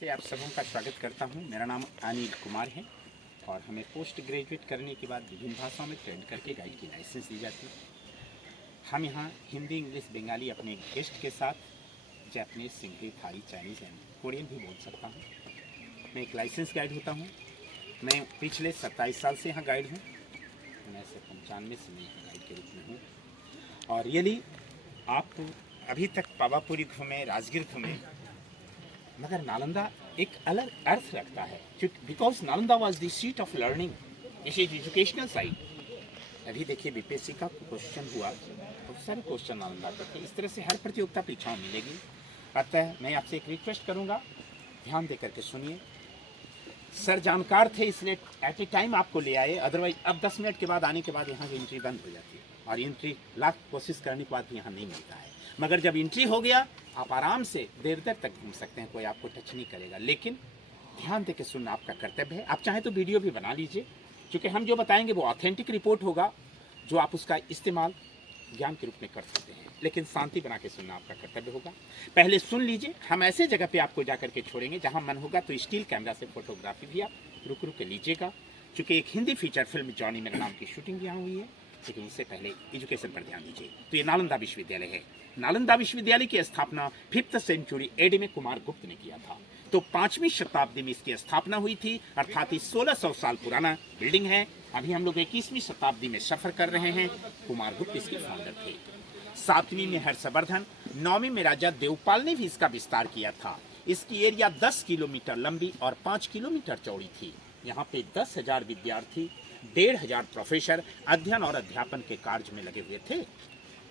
से आप सबों का स्वागत करता हूं। मेरा नाम अनिल कुमार है और हमें पोस्ट ग्रेजुएट करने के बाद विभिन्न भाषाओं में ट्रेन करके गाइड की लाइसेंस दी जाती है। हम यहाँ हिंदी, इंग्लिश, बंगाली अपने गेस्ट के साथ Japanese, Sindhi, Thai, Chinese and Korean भी बोल सकता हूँ। मैं एक लाइसेंस गाइड होता हूँ। मैं पिछले 27 साल से यहाँ गाइड हूँ। 1995 से मैं यहाँ गाइड के रूप में हूँ। और रियली आप अभी तक पावापुरी घूमे, राजगीर घूमे, मगर नालंदा एक अलग अर्थ रखता है, because Nalanda was the seat of learning. This is educational side. अभी देखिए बीपीएससी का क्वेश्चन हुआ, बहुत सारे क्वेश्चन नालंदा के थे। इस तरह से हर प्रतियोगिता परीक्षाओं मिलेगी। अतः मैं आपसे एक रिक्वेस्ट करूंगा, ध्यान दे करके सुनिए। सर जानकार थे इसलिए एट ए टाइम आपको ले आए, अदरवाइज अब 10 मिनट के बाद आने के बाद यहाँ की एंट्री बंद हो जाती है और एंट्री लाख कोशिश करने के बाद भी यहाँ नहीं मिलता है। मगर जब एंट्री हो गया आप आराम से देर तक घूम सकते हैं, कोई आपको टच नहीं करेगा। लेकिन ध्यान दे के सुनना आपका कर्तव्य है। आप चाहें तो वीडियो भी बना लीजिए, क्योंकि हम जो बताएंगे वो ऑथेंटिक रिपोर्ट होगा, जो आप उसका इस्तेमाल ज्ञान के रूप में कर सकते हैं। लेकिन शांति बना के सुनना आपका कर्तव्य होगा। पहले सुन लीजिए। हम ऐसे जगह पे आपको जाकर के छोड़ेंगे जहां मन होगा तो स्टील कैमरा से फोटोग्राफी भी आप रुक रुक के लीजिएगा। चूँकि एक हिंदी फीचर फिल्म जॉनी मेरे नाम की शूटिंग यहाँ हुई है, लेकिन उससे पहले एजुकेशन पर ध्यान दीजिए। तो ये नालंदा विश्वविद्यालय है। नालंदा विश्वविद्यालय की स्थापना 5th सेंचुरी एडी में कुमार गुप्त ने किया था। तो 5वीं शताब्दी में इसकी स्थापना हुई थी, अर्थात 1600 साल पुराना बिल्डिंग है। अभी हम लोग 21वीं शताब्दी में सफर कर रहे हैं। कुमार गुप्त इसके फाउंडर थे। 7वीं में हर्षवर्धन, 9वीं में राजा देवपाल ने भी इसका विस्तार किया था। इसकी एरिया 10 किलोमीटर लंबी और 5 किलोमीटर चौड़ी थी। यहाँ पे 10,000 विद्यार्थी, 1,500 प्रोफेसर अध्ययन और अध्यापन के कार्य में लगे हुए थे।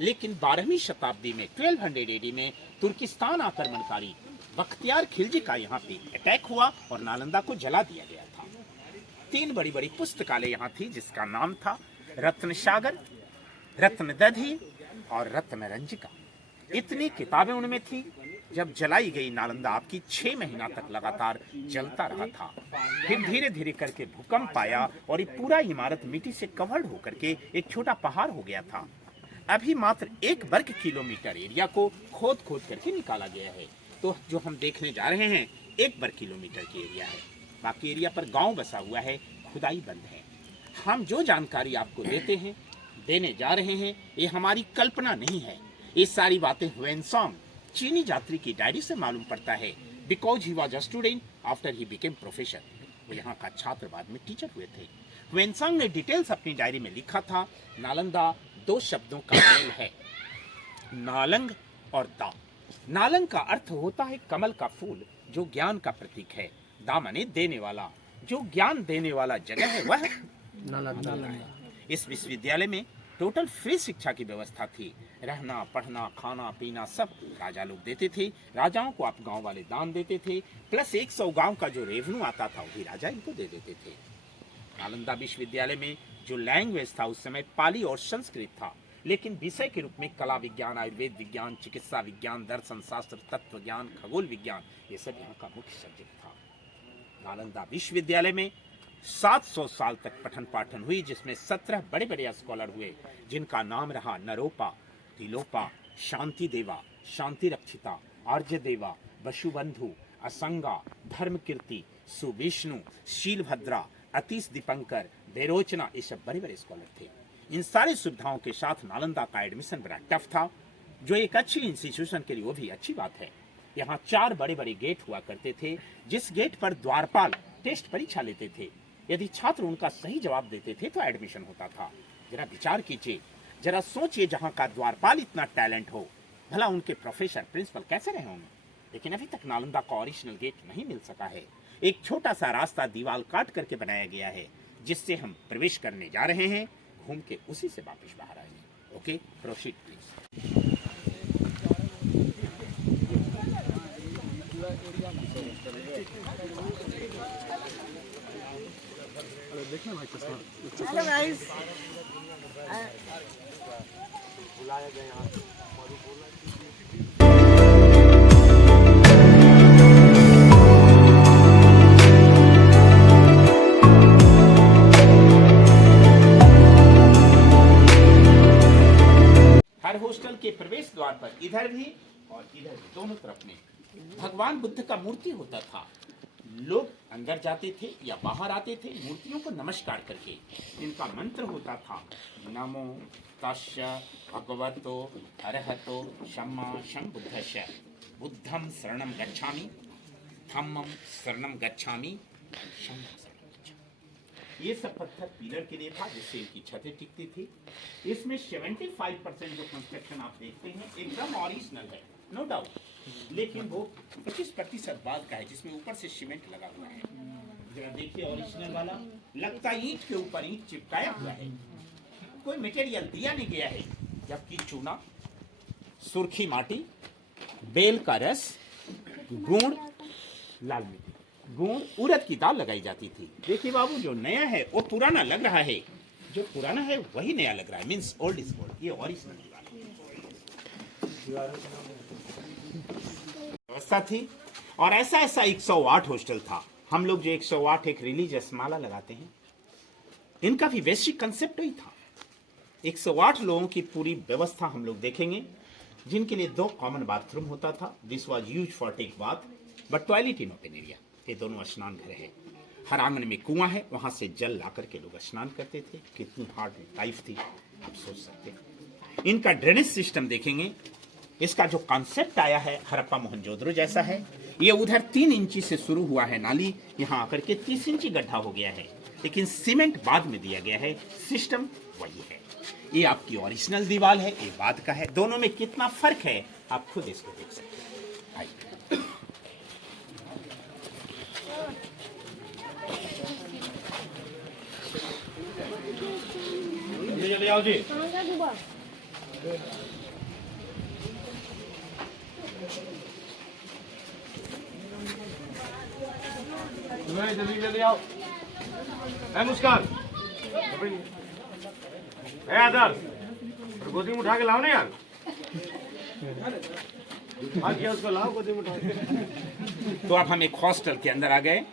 लेकिन 12वीं शताब्दी में 1200 एडी में तुर्किस्तान आक्रमणकारी बख्तियार खिलजी का यहाँ पे अटैक हुआ और नालंदा को जला दिया गया था। 3 बड़ी बड़ी पुस्तकालय यहाँ थी, जिसका नाम था रत्न सागर, रत्न दधी और रत्न रंजिका। इतनी किताबें उनमें थी। जब जलाई गई नालंदा आपकी 6 महीना तक लगातार जलता रहा था। फिर धीरे धीरे करके भूकंप आया और ये पूरा इमारत मिट्टी से कवर्ड होकर के एक छोटा पहाड़ हो गया था। अभी मात्र 1 वर्ग किलोमीटर एरिया को खोद खोद करके निकाला गया है। तो जो हम देखने जा रहे हैं 1 वर्ग किलोमीटर की एरिया है। बाकी एरिया पर गांव बसा हुआ है, खुदाई बंद है। हम जो जानकारी आपको देने जा रहे हैं, ये हमारी कल्पना नहीं है। ये सारी बातें ह्वेनसांग चीनी यात्री की डायरी से मालूम पड़ता है। Because he was a student after he became professor. वो यहाँ का छात्र बाद में टीचर हुए थे। ह्वेनसांग ने डिटेल्स अपनी डायरी में लिखा था। नालंदा 2 शब्दों का मेल है, नालंग और दा। नालंग का अर्थ होता है कमल का फूल, जो ज्ञान का प्रतीक है। दा माने देने वाला, जो ज्ञान देने वाला जगह है वह नालंदा है। इस विश्वविद्यालय में टोटल फ्री शिक्षा की व्यवस्था थी। रहना, पढ़ना, खाना, पीना सब राजा लोग देते थे। राजाओं को आप गांव वाले दान देते थे, प्लस 100 गांव का जो रेवेन्यू आता था वो भी राजा इनको दे देते थे। नालंदा विश्वविद्यालय में जो लैंग्वेज था उस समय पाली और संस्कृत था, लेकिन विषय के रूप में कला विज्ञान, आयुर्वेद विज्ञान, चिकित्सा विज्ञान, दर्शन शास्त्र, तत्व ज्ञान, खगोल विज्ञान, ये सब यहाँ का मुख्य सब्जेक्ट था। नालंदा विश्वविद्यालय में 700 साल तक पठन पाठन हुई, जिसमें 17 बड़े बड़े स्कॉलर हुए, जिनका नाम रहा नरोपा, तिलोपा, शांति देवा, शांति रक्षिता, आर्य देवा, वसुबंधु, असंगा, धर्मकीर्ति, सुविष्णु, शीलभद्रा, अतीश दीपंकर, बेरोचना, ये सब बड़े बड़े स्कॉलर थे। इन सारी सुविधाओं के साथ नालंदा का एडमिशन बड़ा टफ था, जो एक अच्छी इंस्टीट्यूशन के लिए वो भी अच्छी बात है। यहाँ 4 बड़े बड़े गेट हुआ करते थे, जिस गेट पर द्वारपाल टेस्ट परीक्षा लेते थे। यदि छात्र उनका सही जवाब देते थे तो एडमिशन होता था। जरा विचार कीजिए, जरा सोचिए, जहाँ का द्वारपाल इतना टैलेंट हो, भला उनके प्रोफेसर प्रिंसिपल कैसे रहे होंगे। लेकिन अभी तक नालंदा का ओरिजिनल गेट नहीं मिल सका है। एक छोटा सा रास्ता दीवार काट करके बनाया गया है, जिससे हम प्रवेश करने जा रहे हैं। घूम के उसी से वापस बाहर आएंगे। Okay, proceed please. Hello guys, बुलाया गया यहाँ। हर हॉस्टल के प्रवेश द्वार पर इधर भी और इधर भी दोनों तरफ में भगवान बुद्ध का मूर्ति होता था, लोग अंदर जाते थे या बाहर आते थे मूर्तियों को नमस्कार करके। इनका मंत्र होता था नमो तस्य भगवतो अरहतो सम्मा संबुद्धस्य बुद्धं शरणं गच्छामि धम्मं शरणं गच्छामि संघं शरणं गच्छामि। ये सब पत्थर पिलर के लिए था जिससे इनकी छतें टिकती थी। इसमें 75% जो कंस्ट्रक्शन आप देखते हैं एकदम ओरिजिनल है, नो डाउट, लेकिन वो 25% बाद का है जिसमें ऊपर से सीमेंट लगा हुआ है। जरा देखिए ओरिजिनल वाला, लगता ईंट के ऊपर ईंट चिपकाया हुआ है, कोई मटेरियल दिया नहीं गया है। जबकि चूना, सुर्खी माटी, बेल का रस, गुड़, लाल मिट्टी, गुड़, उड़द की दाल लगाई जाती थी। देखिए बाबू, जो नया है वो पुराना लग रहा है, जो पुराना है वही नया लग रहा है, मीन्स ओल्ड इज गोल्ड। ये ओरिजिनल व्यवस्था थी। और ऐसा 108 हॉस्टल था। हम लोग जो 108 एक रिलीजियस माला लगाते हैं, इनका भी बेसिक कंसेप्ट ही था। 108 लोगों की पूरी व्यवस्था हम लोग देखेंगे, जिनके लिए 2 कॉमन बाथरूम होता था। This was use for take bath but toilet in open area. ये दोनों स्नान घर है। हर आंगन में कुआं है, वहां से जल ला करके लोग स्नान करते थे। कितनी हार्ड लाइफ थी आप सोच सकते हैं। इनका ड्रेनेज सिस्टम देखेंगे। इसका जो कॉन्सेप्ट आया है हड़प्पा मोहनजोदड़ो जैसा है। ये उधर 3 इंची से शुरू हुआ है नाली, यहाँ आकर के 30 इंची गड्ढा हो गया है, लेकिन सीमेंट बाद में दिया गया है, सिस्टम वही है। ये आपकी ओरिजिनल दीवार है, ये बाद का है। दोनों में कितना फर्क है आप खुद इसको देख सकते हैं। आइए। जल्दी आओ जी। जल्दी जल्दी आओ। मुस्कान, आदर्श, गोदी में उठा के लाओ ना यार। उसको लाओ गोदी में उठा के। तो अब हम एक हॉस्टल के अंदर आ गए।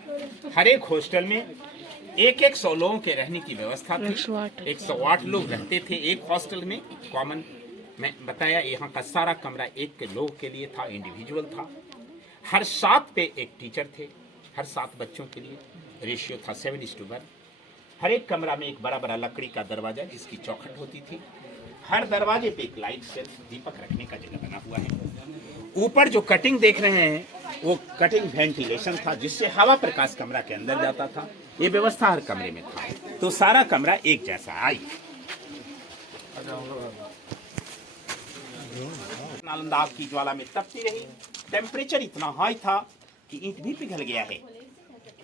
हर एक हॉस्टल में 100 लोगों के रहने की व्यवस्था थी। 108 लोग रहते थे एक हॉस्टल में कॉमन। मैं बताया यहाँ का सारा कमरा एक के लोग के लिए था, इंडिविजुअल था। हर 7 पे एक टीचर थे, हर 7 बच्चों के लिए रेशियो था 7:1। हर एक कमरा में एक बड़ा बड़ा लकड़ी का दरवाजा जिसकी चौखट होती थी। हर दरवाजे पे एक लाइट से दीपक रखने का जगह बना हुआ है। ऊपर जो कटिंग देख रहे हैं वो कटिंग वेंटिलेशन था, जिससे हवा प्रकाश कमरा के अंदर जाता था। ये व्यवस्था हर कमरे में था, तो सारा कमरा एक जैसा। आई नालंदा आग की ज्वाला में तपती रही। टेम्परेचर इतना हाई था कि ईंट भी पिघल गया है।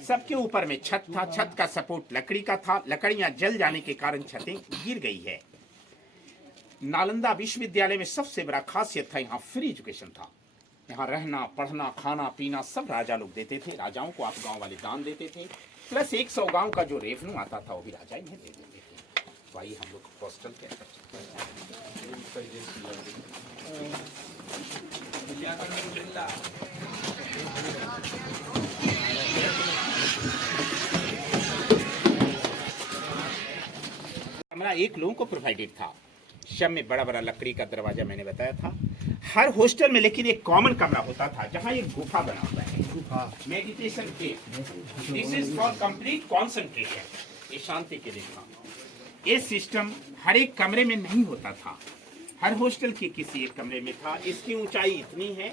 सबके ऊपर में छत था, छत का सपोर्ट लकड़ी का था। लकड़ियां जल जाने के कारण छतें गिर गई है। नालंदा विश्वविद्यालय में सबसे बड़ा खासियत था, यहाँ फ्री एजुकेशन था। यहाँ रहना, पढ़ना, खाना पीना सब राजा लोग देते थे। राजाओं को आप गांव वाले दान देते थे, प्लस 100 गांव का जो रेवन्यू आता था वो भी राजा इन्हें दे देते थे। तो आइए हम लोग हॉस्टल के अंदर कमरा एक लोगों को प्रोवाइडेड था। सब में बड़ा बड़ा लकड़ी का दरवाजा मैंने बताया था हर हॉस्टल में। लेकिन एक कॉमन कमरा होता था जहां एक गुफा बना हुआ है, meditation cave. This is for complete concentration, ये शांति के लिए था। ये सिस्टम हर एक कमरे में नहीं होता था, हर हॉस्टल के किसी एक कमरे में था। इसकी ऊंचाई इतनी है,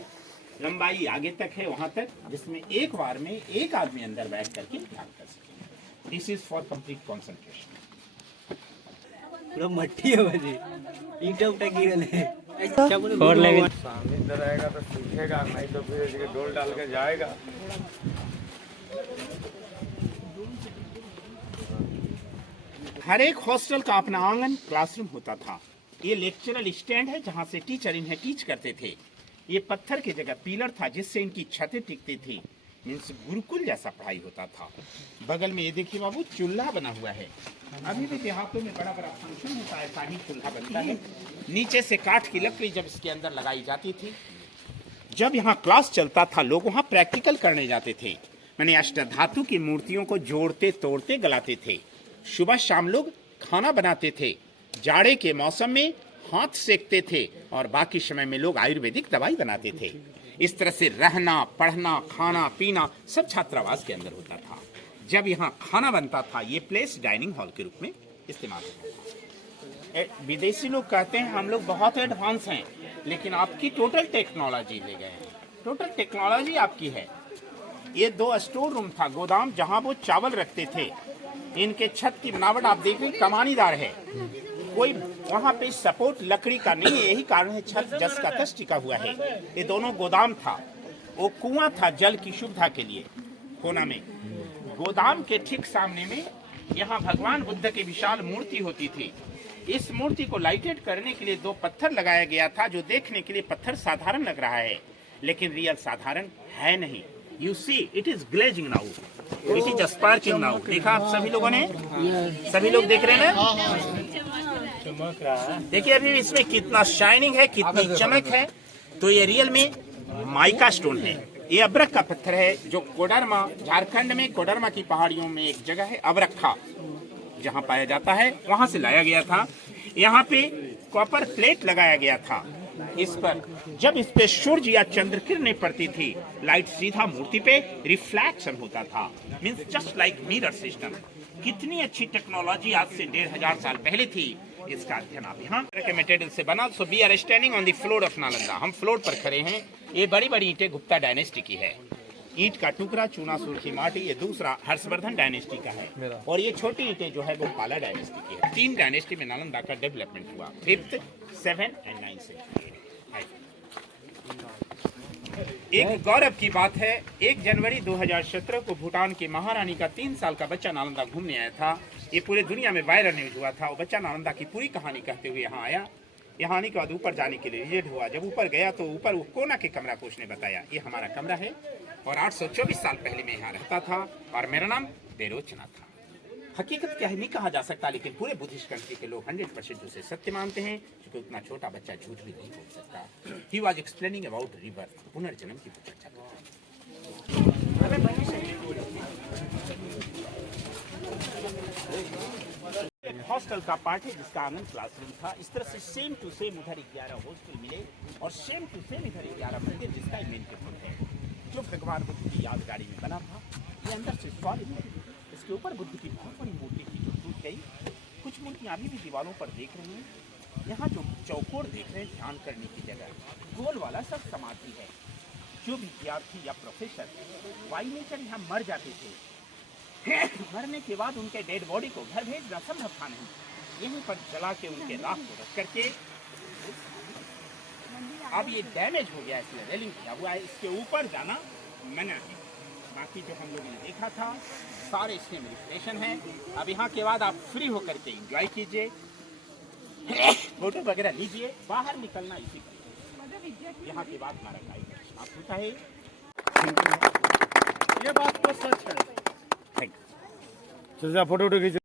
लंबाई आगे तक है वहां तक, जिसमें एक बार में एक आदमी अंदर बैठ करके ध्यान कर सके। This is for complete concentration. पूरा मट्टी है भाजी, ईंटा उठा गिरल है। और लेवल सामने इधर आएगा तो सीखेगा, नहीं तो फिर इसके डोल डाल के जाएगा। हर एक हॉस्टल का अपना आंगन, क्लासरूम होता था। ये लेक्चरल स्टैंड है जहां से टीचर इन्हें टीच करते थे। ये पत्थर की जगह पिलर था जिससे इनकी छतें टिकती थी, मीन्स गुरुकुल जैसा पढ़ाई होता था। बगल में ये देखिए बाबू, चूल्हा बना हुआ है। अभी भी देहातों में बड़ा बड़ा फंक्शन होता है, ऐसा ही चूल्हा बनता है। नीचे से काठ की लकड़ी जब इसके अंदर लगाई जाती थी। जब यहाँ क्लास चलता था लोग वहाँ प्रैक्टिकल करने जाते थे, मैंने अष्टधातु की मूर्तियों को जोड़ते तोड़ते गलाते थे। सुबह शाम लोग खाना बनाते थे, जाड़े के मौसम में हाथ सेकते थे, और बाकी समय में लोग आयुर्वेदिक दवाई बनाते थे। इस तरह से रहना, पढ़ना, खाना, पीना सब छात्रावास के अंदर होता था। जब यहाँ खाना बनता था ये प्लेस डाइनिंग हॉल के रूप में इस्तेमाल होता था। विदेशी लोग कहते हैं हम लोग बहुत एडवांस हैं, लेकिन आपकी टोटल टेक्नोलॉजी ले गए हैं। टोटल टेक्नोलॉजी आपकी है। ये 2 स्टोर रूम था, गोदाम, जहां वो चावल रखते थे। इनके छत की बनावट आप देख रहे हैं, कमानीदार है। कोई वहां पे सपोर्ट लकड़ी का नहीं है, यही कारण है छत जस का तस टिका हुआ है। ये दोनों गोदाम था। वो कुआं था जल की सुविधा के लिए कोना में। गोदाम के ठीक सामने में यहाँ भगवान बुद्ध की विशाल मूर्ति होती थी। इस मूर्ति को लाइटेड करने के लिए 2 पत्थर लगाया गया था, जो देखने के लिए पत्थर साधारण लग रहा है, लेकिन रियल साधारण है नहीं। You see it is glazing now, it is sparking now. देखा आप सभी लोगों ने, सभी लोग देख रहे हैं ना? देखिए अभी इसमें कितना शाइनिंग है, कितनी चमक है। तो ये रियल में माइका स्टोन है। ये अब्रक का पत्थर है, जो कोडरमा, झारखंड में कोडरमा की पहाड़ियों में एक जगह है अब्रखा, जहाँ पाया जाता है, वहां से लाया गया था। यहाँ पे कॉपर प्लेट लगाया गया था। इस पर जब इस पे सूर्य या चंद्र किरणें पड़ती थी, लाइट सीधा मूर्ति पे रिफ्लेक्शन होता था, means just like mirror system. कितनी अच्छी टेक्नोलॉजी आज से 1500 साल पहले थी, इसका अध्ययन आप यहाँ के मटेरियल से बना। So we are standing on the floor of Nalanda. हम फ्लोर पर खड़े हैं। ये बड़ी बड़ी ईंटें गुप्ता डायनेस्टी की है। ईंट का टुकड़ा चूना सुर्खी माटी, ये दूसरा हर्षवर्धन डायनेस्टी का है, और ये छोटी ईंटें जो है वो पाला डायनेस्टी की है। 3 डायनेस्टी में नालंदा का डेवलपमेंट हुआ, 5th, 7th and 9th century. एक गौरव की बात है, 1 जनवरी 2017 को भूटान की महारानी का 3 साल का बच्चा नालंदा घूमने आया था। ये पूरे दुनिया में वायरल न्यूज हुआ था। वो बच्चा नालंदा की पूरी कहानी कहते हुए यहाँ आया। यहाँ आने के बाद ऊपर जाने के लिए रिजेक्ट हुआ। जब ऊपर गया तो ऊपर वो कोना के कमरा को उसने बताया, ये हमारा कमरा है और 824 साल पहले मैं यहाँ रहता था और मेरा नाम बेरोचना था। हकीकत क्या है नहीं कहा जा सकता, लेकिन पूरे बुद्धिस्ट कंट्री के लोग 100% उसे सत्य मानते हैं, क्योंकि उतना छोटा बच्चा झूठ भी नहीं बोल सकता। He was explaining about rebirth, पुनर्जन्म की चर्चा करता है। हॉस्टल का पार्ट है जिसका आनंद क्लासरूम था। इस तरह से सेम टू सेम उधर 11 हॉस्टल मिले और सेम टू सेम इधर 11 मंदिर, जिसका मेन टेम्पल है जो भगवान बुद्ध की यादगारी में बना था। ये अंदर से सॉलिड है। इसके ऊपर बुद्ध की बहुत बड़ी मूर्ति थी जो टूट गई। कुछ मूर्तियां अभी भी दीवारों पर देख रही हैं। यहाँ जो चौकोर देख रहे हैं ध्यान करने की जगह, गोल वाला सब समाधि है। जो विद्यार्थी या प्रोफेसर बाई नेचर यहाँ मर जाते थे, मरने के बाद उनके डेड बॉडी को घर भेजना संभव था नहीं, यहीं पर जला के उनके राख को रख करके। अब ये डैमेज हो गया, इसलिए रेलिंग किया हुआ है, इसके ऊपर जाना मना है। बाकी जो हम लोगों ने देखा था सारे इसमें मेडिटेशन है। अब यहाँ के बाद आप फ्री होकर के एंजॉय कीजिए, फोटो वगैरह लीजिए, बाहर निकलना इसी पर। यहाँ के बाद हमारा गाइड समाप्त होता है। ये बात तो सच है। Thank you. फोटो खींच।